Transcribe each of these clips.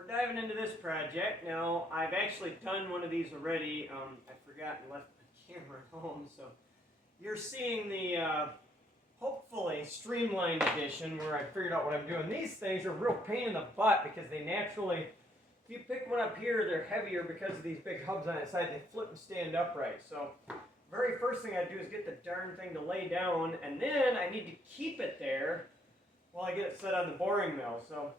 we're diving into this project. Now, I've actually done one of these already. I forgot and left my camera at home, so you're seeing the hopefully streamlined edition where I figured out what I'm doing. These things are a real pain in the butt because they naturally, if you pick one up here, they're heavier because of these big hubs on its side. They flip and stand upright. So, very first thing I do is get the darn thing to lay down, and then I need to keep it there while I get it set on the boring mill. So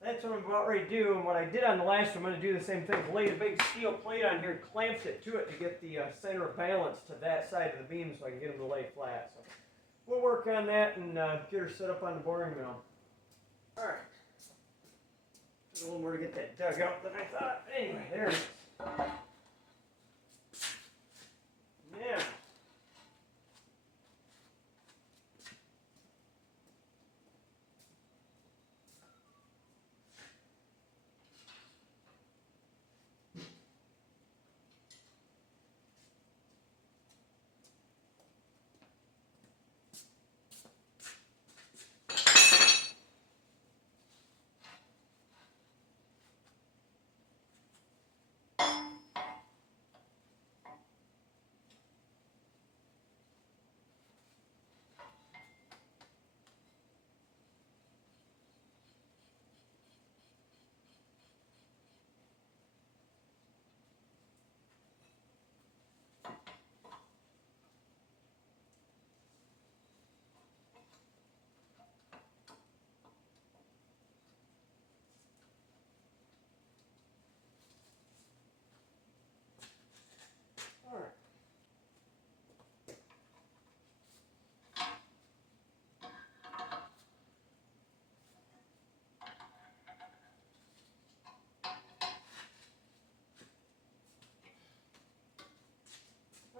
that's what I'm about ready to do, and what I did on the last one, I'm going to do the same thing. Laid a big steel plate on here, clamped it to it to get the center of balance to that side of the beam so I can get them to lay flat. So we'll work on that and get her set up on the boring mill. Alright. Took a little more to get that dug out than I thought. Anyway, there it is. Yeah.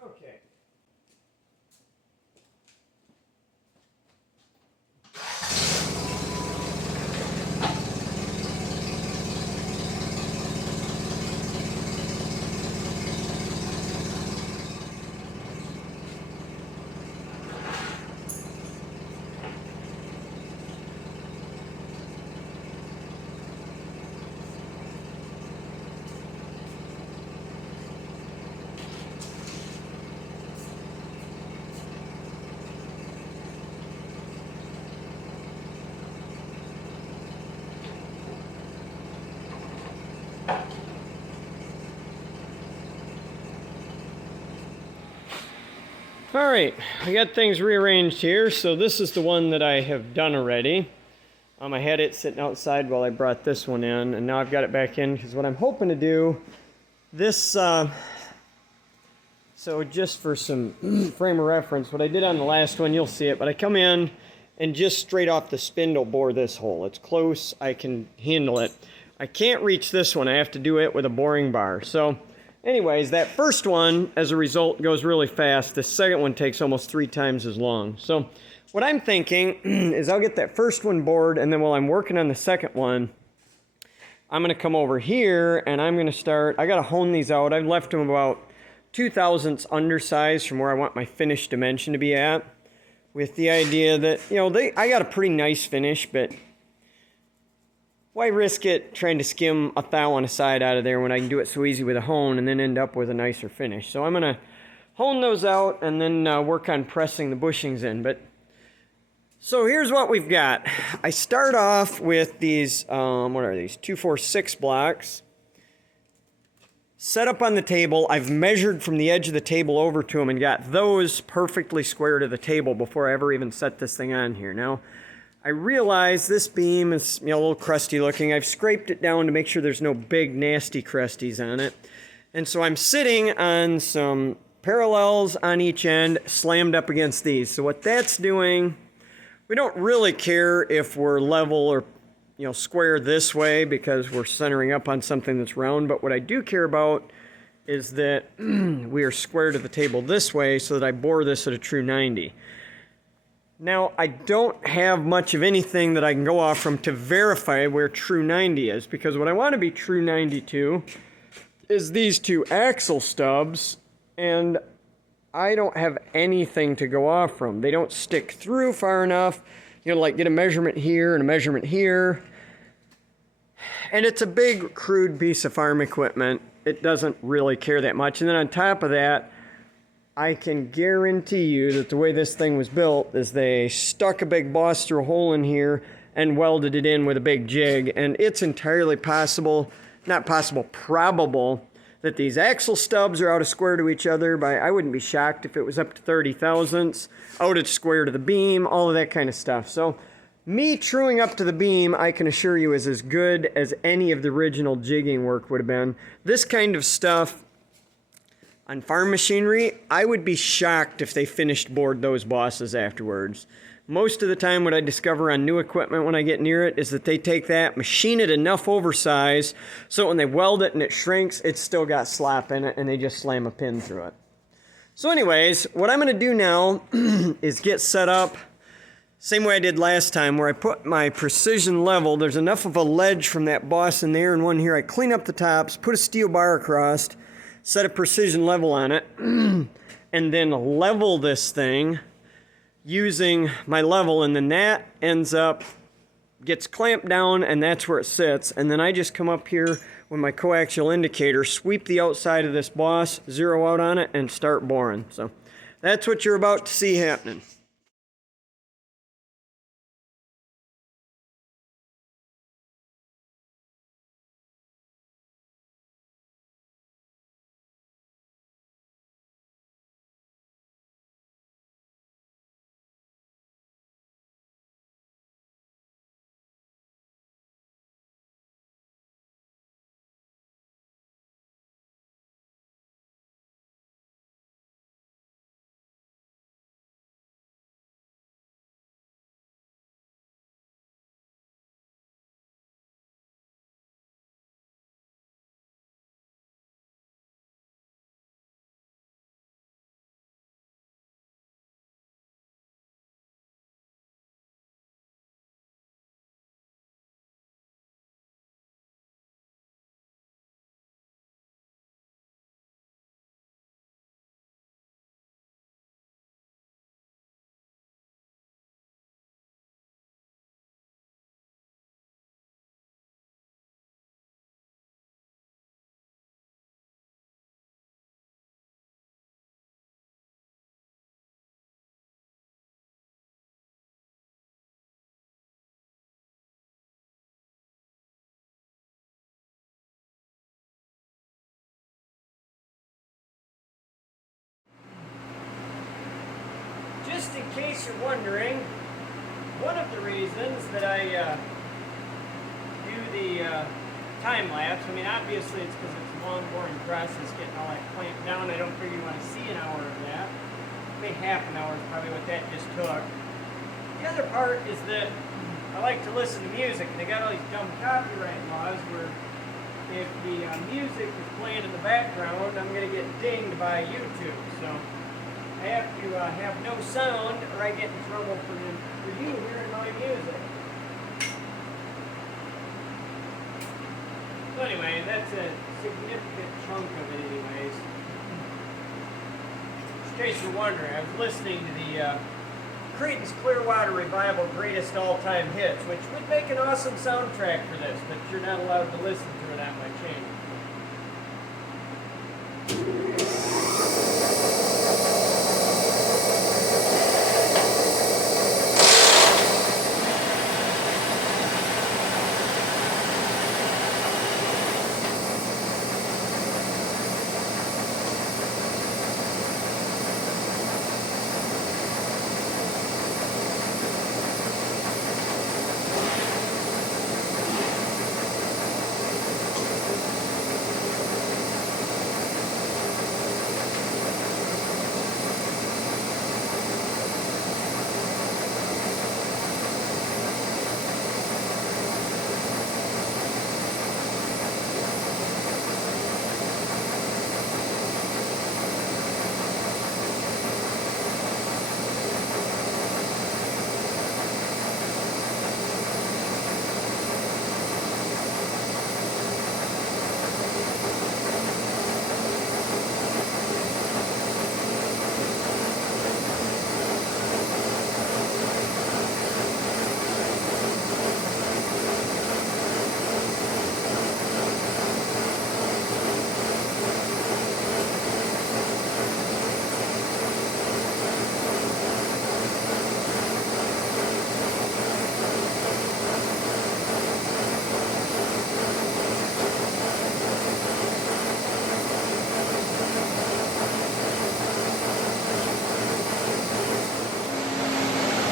Okay. Alright, I got things rearranged here, so this is the one that I have done already. I had it sitting outside while I brought this one in, and now I've got it back in, because what I'm hoping to do, this, so just for some frame of reference, what I did on the last one, you'll see it, but I come in and just straight off the spindle bore this hole. It's close, I can handle it. I can't reach this one, I have to do it with a boring bar, so anyways, that first one, as a result, goes really fast. The second one takes almost 3 times as long. So what I'm thinking is I'll get that first one bored, and then while I'm working on the second one, I'm going to come over here, and I'm going to start, I got to hone these out. I've left them about 2/1000ths undersized from where I want my finish dimension to be at, with the idea that, you know, I got a pretty nice finish, but why risk it trying to skim a thou on a side out of there when I can do it so easy with a hone and then end up with a nicer finish? So I'm going to hone those out and then work on pressing the bushings in. But so here's what we've got. I start off with these, what are these, 246 blocks. Set up on the table. I've measured from the edge of the table over to them and got those perfectly square to the table before I ever even set this thing on here. Now, I realize this beam is, you know, a little crusty looking. I've scraped it down to make sure there's no big nasty crusties on it. And so I'm sitting on some parallels on each end slammed up against these. So what that's doing, we don't really care if we're level or, you know, square this way because we're centering up on something that's round. But what I do care about is that we are square to the table this way so that I bore this at a true 90. Now, I don't have much of anything that I can go off from to verify where true 90 is, because what I want to be true 92 is these 2 axle stubs, and I don't have anything to go off from. They don't stick through far enough, you know, like get a measurement here and a measurement here. And it's a big, crude piece of farm equipment. It doesn't really care that much. And then on top of that, I can guarantee you that the way this thing was built is they stuck a big boss through a hole in here and welded it in with a big jig. And it's entirely possible, not possible, probable, that these axle stubs are out of square to each other by, I wouldn't be shocked if it was up to 30 thousandths, out at square to the beam, all of that kind of stuff. So me truing up to the beam, I can assure you, is as good as any of the original jigging work would have been. This kind of stuff on farm machinery, I would be shocked if they finished board those bosses afterwards. Most of the time what I discover on new equipment when I get near it is that they take that, machine it enough oversize, so when they weld it and it shrinks, it's still got slop in it and they just slam a pin through it. So anyways, what I'm going to do now is get set up same way I did last time, where I put my precision level. There's enough of a ledge from that boss in there and one here. I clean up the tops, put a steel bar across, set a precision level on it, and then level this thing using my level, and then that ends up, gets clamped down, and that's where it sits. And then I just come up here with my coaxial indicator, sweep the outside of this boss, zero out on it, and start boring. So that's what you're about to see happening. Just in case you're wondering, one of the reasons that I do the time lapse, I mean, obviously it's because it's a long, boring process getting all that clamped down. I don't figure you want to see an hour of that. Maybe half an hour is probably what that just took. The other part is that I like to listen to music, and they got all these dumb copyright laws where if the music is playing in the background, I'm going to get dinged by YouTube. So I have to have no sound or I get in trouble for you hearing my music. So anyway, that's a significant chunk of it anyways. In case you're wondering, I was listening to the Creedence Clearwater Revival Greatest All-Time Hits, which would make an awesome soundtrack for this, but you're not allowed to listen to it on my channel.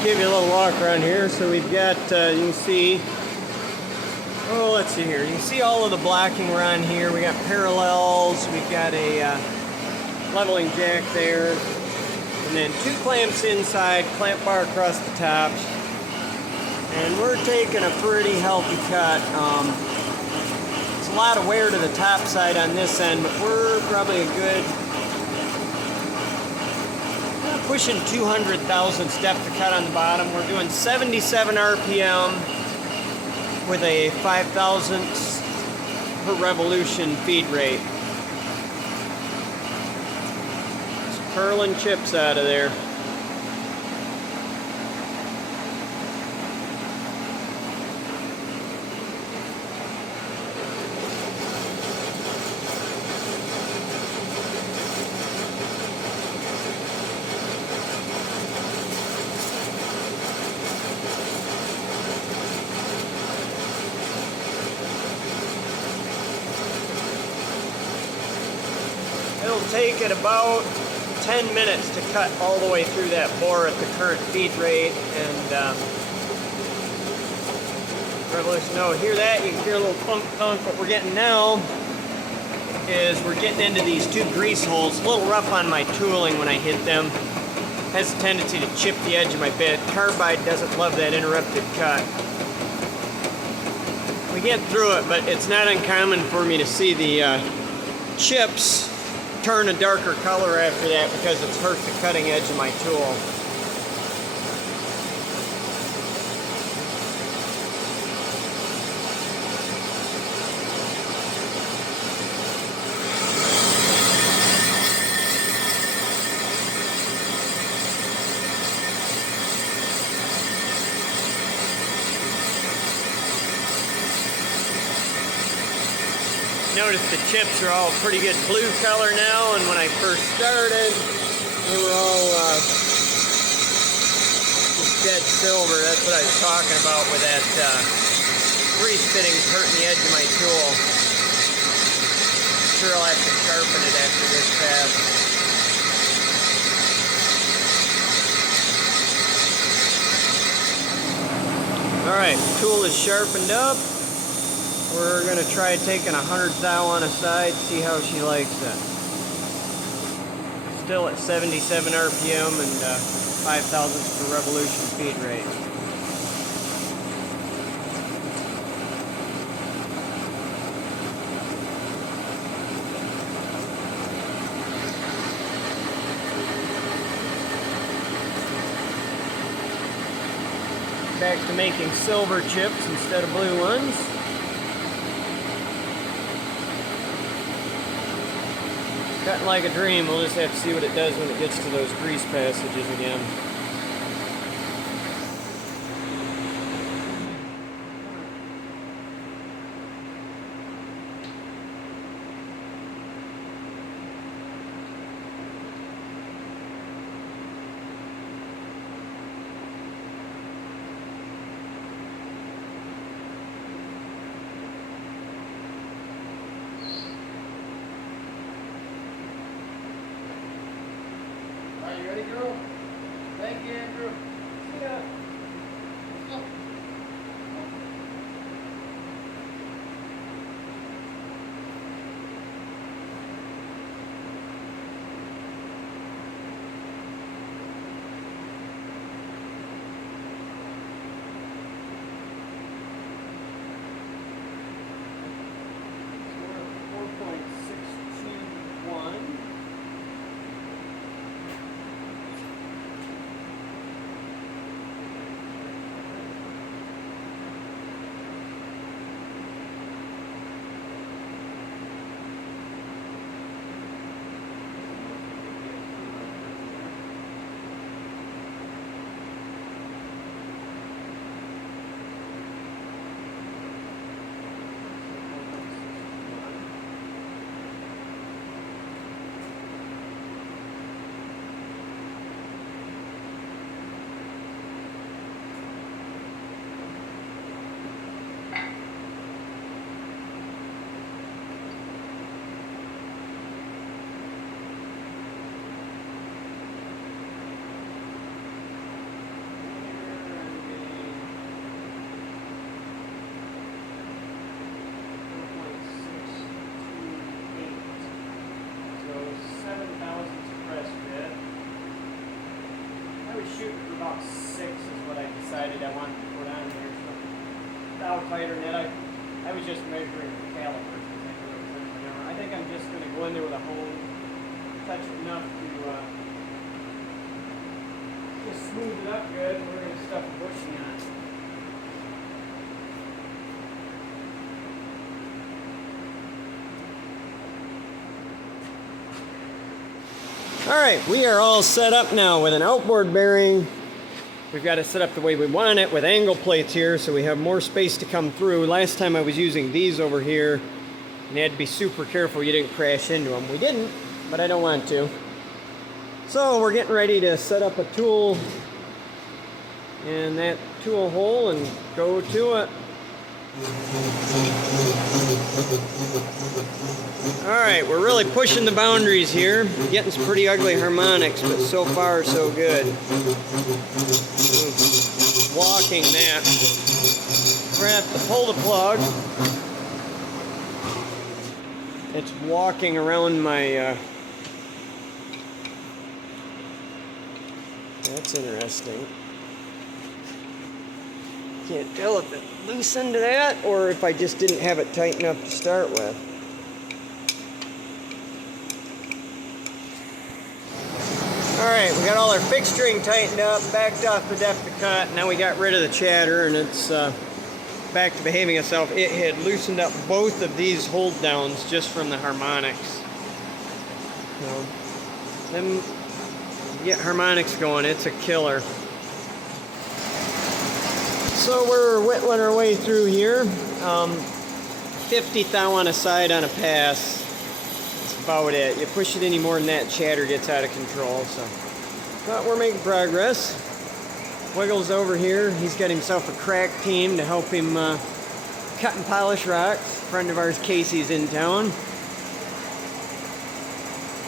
give you a little walk around here. So we've got, you can see, oh, let's see here. You can see all of the blacking around here. We got parallels. We've got a leveling jack there. And then 2 clamps inside, clamp bar across the top. And we're taking a pretty healthy cut. It's a lot of wear to the top side on this end, but we're probably a good, pushing 200 thousandths depth to cut on the bottom. We're doing 77 RPM with a 5 thousandths per revolution feed rate. Just curling chips out of there. It'll take it about 10 minutes to cut all the way through that bore at the current feed rate. And revolution, no, hear that? You can hear a little thunk thunk. What we're getting now is we're getting into these 2 grease holes. A little rough on my tooling when I hit them. Has a tendency to chip the edge of my bit. Carbide doesn't love that interrupted cut. We get through it, but it's not uncommon for me to see the chips turn a darker color after that because it's hurt the cutting edge of my tool. Notice the chips are all pretty good blue color now, and when I first started, they were all just dead silver. That's what I was talking about with that grease fittings hurting the edge of my tool. I'm sure I'll have to sharpen it after this pass. Alright, tool is sharpened up. We're going to try taking 100 thou on a side, see how she likes it. Still at 77 RPM and 5 thousandths per revolution feed rate. Back to making silver chips instead of blue ones. Cutting like a dream. We'll just have to see what it does when it gets to those grease passages again. Are you ready, girl? Thank you, Andrew. See ya. suppressed bit. I was shooting for about 6 is what I decided I wanted to put on there. So without tighter net, I was just measuring the calipers. I think I'm just going to go in there with a hone, touch it enough to just smooth it up good, and we're going to stuff a bushing on it. Alright, we are all set up now with an outboard bearing. We've got it set up the way we want it with angle plates here so we have more space to come through. Last time I was using these over here and you had to be super careful you didn't crash into them. We didn't, but I don't want to. So we're getting ready to set up a tool in that tool hole and go to it. Alright, we're really pushing the boundaries here. Getting some pretty ugly harmonics, but so far so good. Walking that. We're going to have to pull the plug. It's walking around my... That's interesting. Can't tell if it loosened to that or if I just didn't have it tight enough to start with. Alright, we got all our fixturing tightened up, backed off the depth of cut. Now we got rid of the chatter and it's back to behaving itself. It had loosened up both of these hold downs just from the harmonics. So, them get harmonics going, it's a killer. So we're whittling our way through here. 50 thou on a side on a pass. That's about it. You push it any more than that, chatter gets out of control. So, but we're making progress. Wiggles over here. He's got himself a crack team to help him cut and polish rocks. A friend of ours, Casey's in town.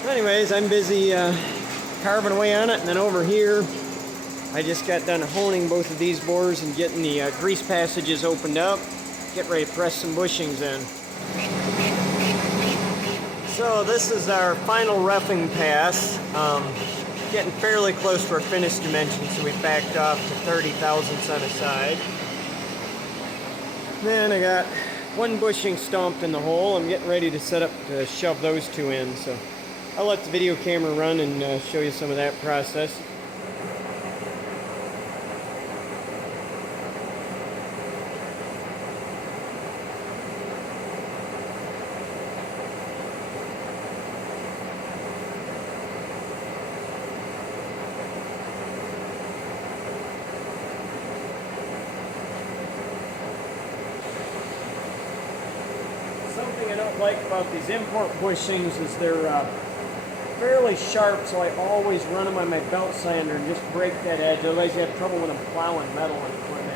Anyways, I'm busy carving away on it, and then over here I just got done honing both of these bores and getting the grease passages opened up. Get ready to press some bushings in. So this is our final roughing pass. Getting fairly close to our finished dimensions, so we backed off to 30 thousandths on a side. Then I got one bushing stomped in the hole. I'm getting ready to set up to shove those two in. So I'll let the video camera run and show you some of that process. Something I don't like about these import bushings is they're fairly sharp, so I always run them on my belt sander and just break that edge. Otherwise you have trouble when I'm plowing metal and equipment.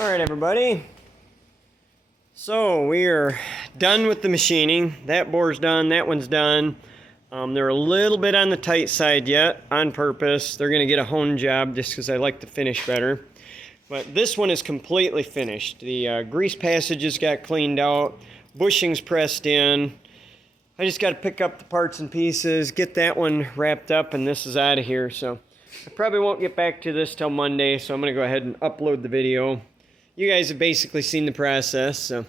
All right, everybody. So we are done with the machining. That bore's done. That one's done. They're a little bit on the tight side yet, on purpose. They're going to get a hone job just because I like the finish better. But this one is completely finished. The grease passages got cleaned out. Bushings pressed in. I just got to pick up the parts and pieces, get that one wrapped up, and this is out of here. So I probably won't get back to this till Monday, so I'm going to go ahead and upload the video. You guys have basically seen the process, so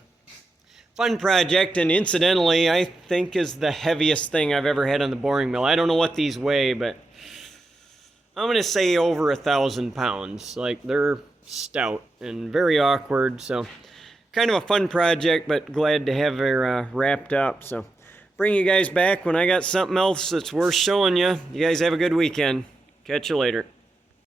fun project, and incidentally, I think is the heaviest thing I've ever had on the boring mill. I don't know what these weigh, but I'm going to say over 1,000 pounds. Like, they're stout and very awkward, so kind of a fun project, but glad to have her wrapped up. So bring you guys back when I got something else that's worth showing you. You guys have a good weekend. Catch you later.